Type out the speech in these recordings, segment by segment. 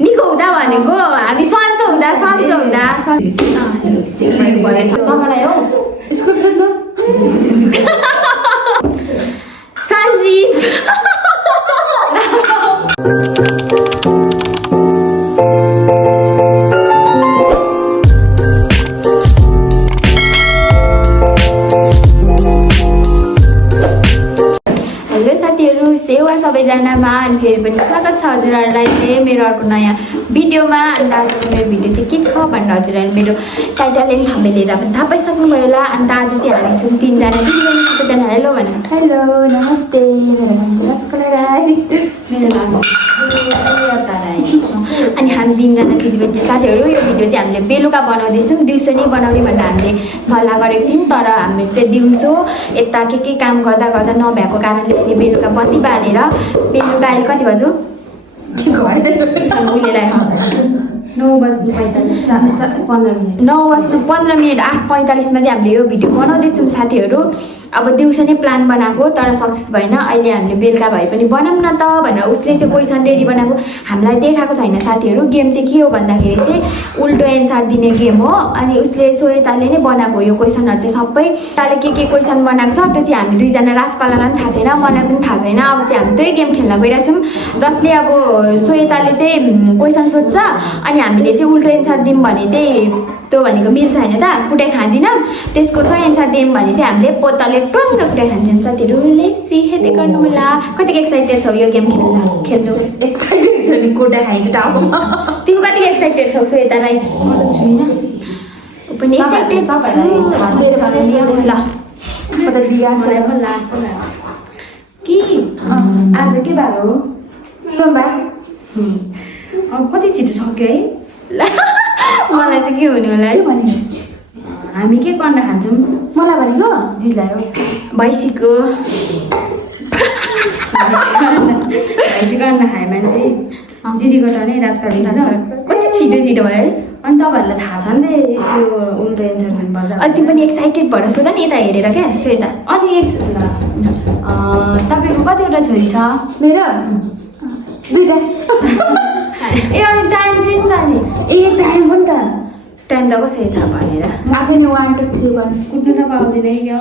निको हुँदा भनेको हामी सन्चो हुँदा तपाईँलाई हौ स्कुल सुन्नु सञ्जीव हेलो साथीहरू सेवा सबैजनामा अनि फेरि पनि स्वागत छ हजुरहरूलाई चाहिँ मेरो अर्को नयाँ भिडियोमा। अन्त आजको मेरो भिडियो चाहिँ के छ भनेर हजुरहरूले मेरो टाइटल एन्ड थम्बनेल हेरेर पनि थाहा पाइसक्नुभयो होला। अन्त आज चाहिँ हामी छौँ 3 जना दिदीबहिनी सबैजना हेलो भनेर हेलो नमस्ते मेरो नाम चाहिँ राजकला राई मेरो नाम प्रियता राई। अनि हामी 3 जना दिदीबहिनी चाहिँ साथीहरू यो भिडियो चाहिँ हामीले बेलुका बनाउँदैछौँ, दिउँसो नै बनाउने भनेर हामीले सल्लाह गरेको थियौँ। तर हामीले चाहिँ दिउँसो यता के काम गर्दा गर्दा नभएको कारणले अहिले बेलुका बत्ती बालेर बेलुका अहिले कति बज्यो उहिलेलाई 9:15 8:45 मा चाहिँ हामीले यो भिडियो बनाउँदैछौँ साथीहरू। अब दिउँसो नै प्लान बनाएको तर सक्सेस भएन। अहिले हामीले बेलुका भए पनि बनाऊँ न त भनेर उसले चाहिँ क्वेसन रेडी बनाएको हामीलाई देखाएको छैन साथीहरू। गेम चाहिँ के हो भन्दाखेरि चाहिँ उल्टो एन्सर दिने गेम हो। अनि उसले श्वेताले नै बनाएको यो क्वेसनहरू चाहिँ सबै ताले के क्वेसन बनाएको छ त्यो चाहिँ हामी 2 जना राजकलालाई पनि थाहा छैन, मलाई पनि थाहा छैन। अब चाहिँ हामी त्यही गेम खेल्न गइरहेछौँ जसले अब श्वेताले चाहिँ क्वेसन सोध्छ अनि हामीले चाहिँ उल्टो एन्सर दिउँ भने चाहिँ त्यो भनेको मिल्छ होइन त, कुटाइ खाँदिनौँ। त्यसको सही एन्सर दियौँ भने चाहिँ हामीले पोतले टङ्ग कुटाइ खान्छौँ साथीहरू। लेट्स हेर्दै गर्नु होला। कतिको एक्साइटेड छौ यो गेम खेल्नु? एक्साइटेड छ नि कुटा खाइन्छ टाउकोमा। तिमी कतिको एक्साइटेड छौ श्वेता राई? म त छुइनँ पनि एक्साइटेड छु। ल म त बिहा छ कि आज के बार हो? सोमबार। अब कति छिटो सक्यो है। मलाई चाहिँ के हुने होला के भन्ने हामी के गर्न खान्छौँ? मलाई भनेको दिदीलाई हो भैँसीको भैँसी गर्न खायो भने चाहिँ दिदीको टर्नै राजकाली थाहा छ। कति छिटो भयो है। अनि तपाईँहरूलाई थाहा छ नि त यसो उल्टो एन्सर दिनुपर्दा। अनि तिमी पनि एक्साइटेड भएर सोध नि यता हेरेर क्या श्वेता। अनि तपाईँको कतिवटा छोरी छ? मेरो 2टा। ए अनि टाइम चाहिँ नि ए टाइम हो नि त। टाइम त कसरी थाहा भनेर आफै नि 1 2 3 1 कुद्नु त पाउँदैन क्या।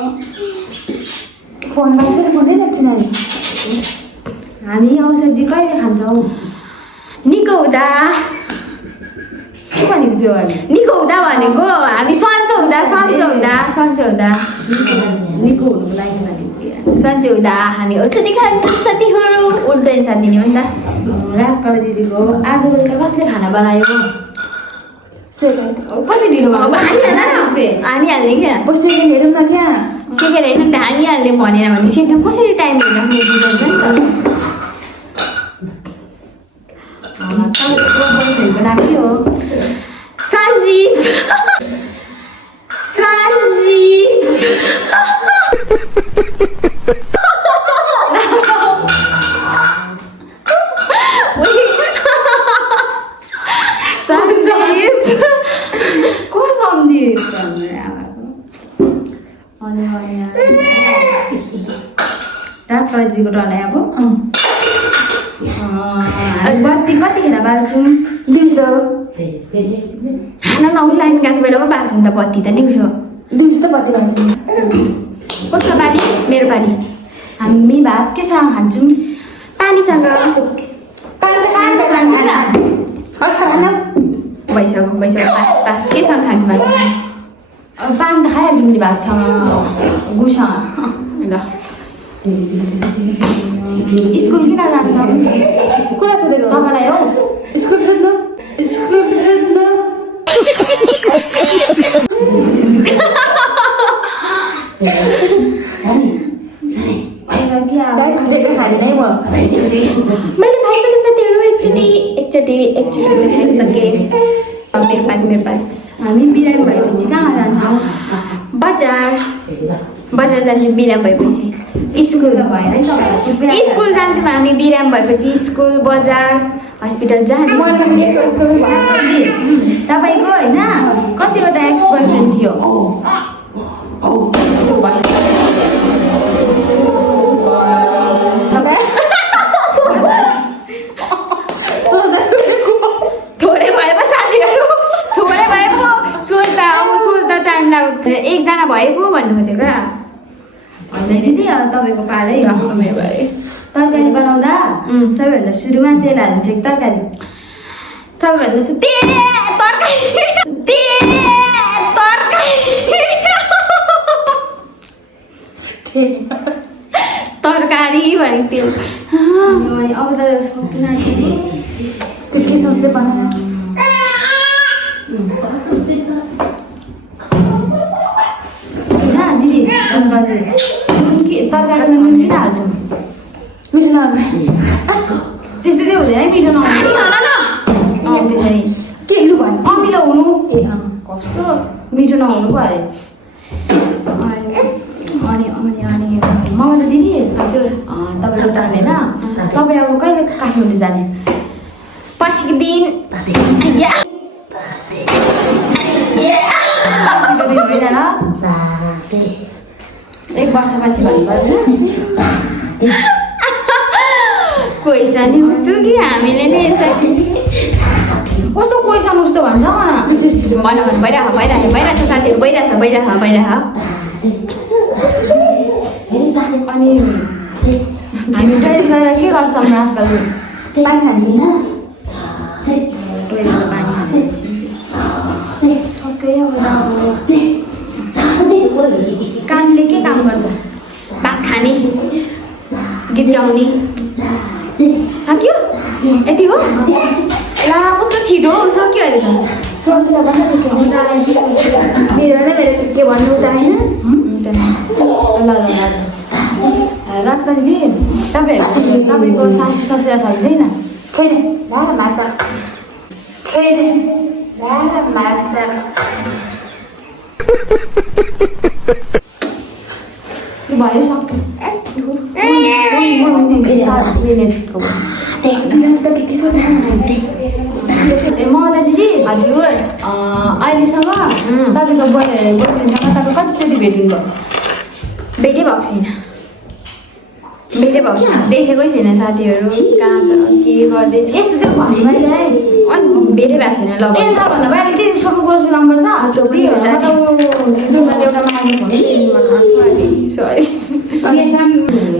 फोनमा फेरि फोनै लाग्छ नानी। हामी औषधि कहिले खान्छौँ? निको हुँदा। के भनेको त्यो? निको हुँदा भनेको हामी सन्चो हुँदा निको हुनुको लागि भनेको सन्चो हुँदा हामी औषधि खान्छौँ साथीहरू। उल्टो एन्सर दिने हो नि त। राजकला दिदीको आज बेलुका कसले खाना बनायो? स्वेटर कति ढिलो भयो? हानिहाल्ने क्या। बसेर हेरौँ न क्या। सेकेर होइन हानिहाल्ने भनेर भने सेकेन्ड कसरी टाइम हेरिराख्नु दिँदैन नि त। तपाईँको लागि हो सञ्जीव। को सञ्जीव? राजकला दिदीको टर्न अब बत्ती कतिखेर बाल्छौँ? दिउँसो खाना नहुने लाइन गएको बेलामा बाल्छौँ त बत्ती त दिउँसो त बत्ती बाल्छौँ। कसको बाली? मेरो बाली। हामी भात केसँग खान्छौँ? पानीसँग। भइसक्यो पास केसँग खान्छौँ हामी? पानी त खाइहाल्छौँ नि भातसँग गुसँग। ल स्कुल किन जान्छ? कुरा सोधेको तपाईँलाई हौ स्कुल सुन्नु खाने म मैले खाइसकेँ साथीहरू। एकचोटि खाइसकेँ। मेरो पानी हामी बिरामी भएपछि कहाँ जान्छौँ? बजार जान्छौँ बिरामी भएपछि। स्कुल जान्छौँ हामी बिरामी भएपछि। स्कुल बजार हस्पिटल जान्छौँ। तपाईँको होइन कतिवटा एक्स बोयफ्रेन्ड थियो? भयो पो भन्नु खोजेको होइन दिदी अब तपाईँको पारै मेरो भयो तरकारी बनाउँदा सबैभन्दा सुरुमा तेल हाल्नु चाहिँ तरकारी सबैभन्दा तरकारी भनेको त्यो अनि अब त सकिन आँटेको। त्यो के सोच्दै बनाउनु होइन दिदी तरकारीमा नुन किन हाल्छौँ मिठो नआउने त्यस्तो चाहिँ हुँदैन है मिठो नहुने त्यसो नि के लु भन्नु अमिलो हुनु ए कस्तो मिठो नहुनु पो अरे अनि अनि अनि ममा त दिदी हजुर तपाईँको टाइम होइन तपाईँ अब कहिले काठमाडौँ जाने पर्सिको दिन या। पर्सिको दिन होइन र 1 वर्षपछि भन्नु पर्दैन क्वेसन उस्तो कि हामीले नै कस्तो पैसा उस्तो भन्छ भन भइरहेछ साथीहरू भइरहेछ अनि हामी टोइलेट गएर के गर्छौँ आजकल पानी खान्छौँ टोइलेटमा पानी हाल्छ सबै अब कानले के काम गर्छ भात खाने गीत गाउने सक्यो यति हो ला कस्तो छिटो सक्यो अहिले त सोचेर भन्दा मेरो नै मेरो के भन्नु त होइन ल राजपाल दिदी तपाईँको सासू ससुरा छ कि छैन छैन ला मार्छ छैन ला मार्छ भयो सक्यो ममता दिदी हजुर अहिलेसम्म तपाईँको बोयफ्रेन्डसँग तपाईँ कतिचोटि भेट्नुभयो भेटै भएको छैन देखेकै छैन साथीहरू कहाँ छ के गर्दैछ यस्तो त्यो भन्नु मैले है अनि भेटै भएको छैन ल ए तर भन्दा भयो अहिले के सबको क्लोज नम्बर छ त्यो पनि हो साथी। एउटा माग्नु सरी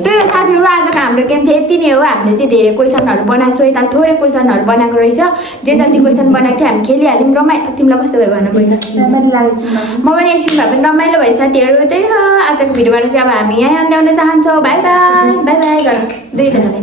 त्यही हो साथीहरू आजको हाम्रो गेम चाहिँ यति नै हो हामीले चाहिँ धेरै क्वेसनहरू बनाएको सोइताल थोरै क्वेसनहरू बनाएको रहेछ जे जति क्वेसन बनाएको थियो हामी खेलिहाल्यौँ तिमीलाई कस्तो भयो भन पहिला राम्रो लागेको छ म पनि एकछिन भए पनि रमाइलो भयो साथीहरू त्यही हो आजको भिडियोबाट चाहिँ अब हामी यहीँ अन्त्याउन चाहन्छौँ बाई बाई गरौँ दुईजनाले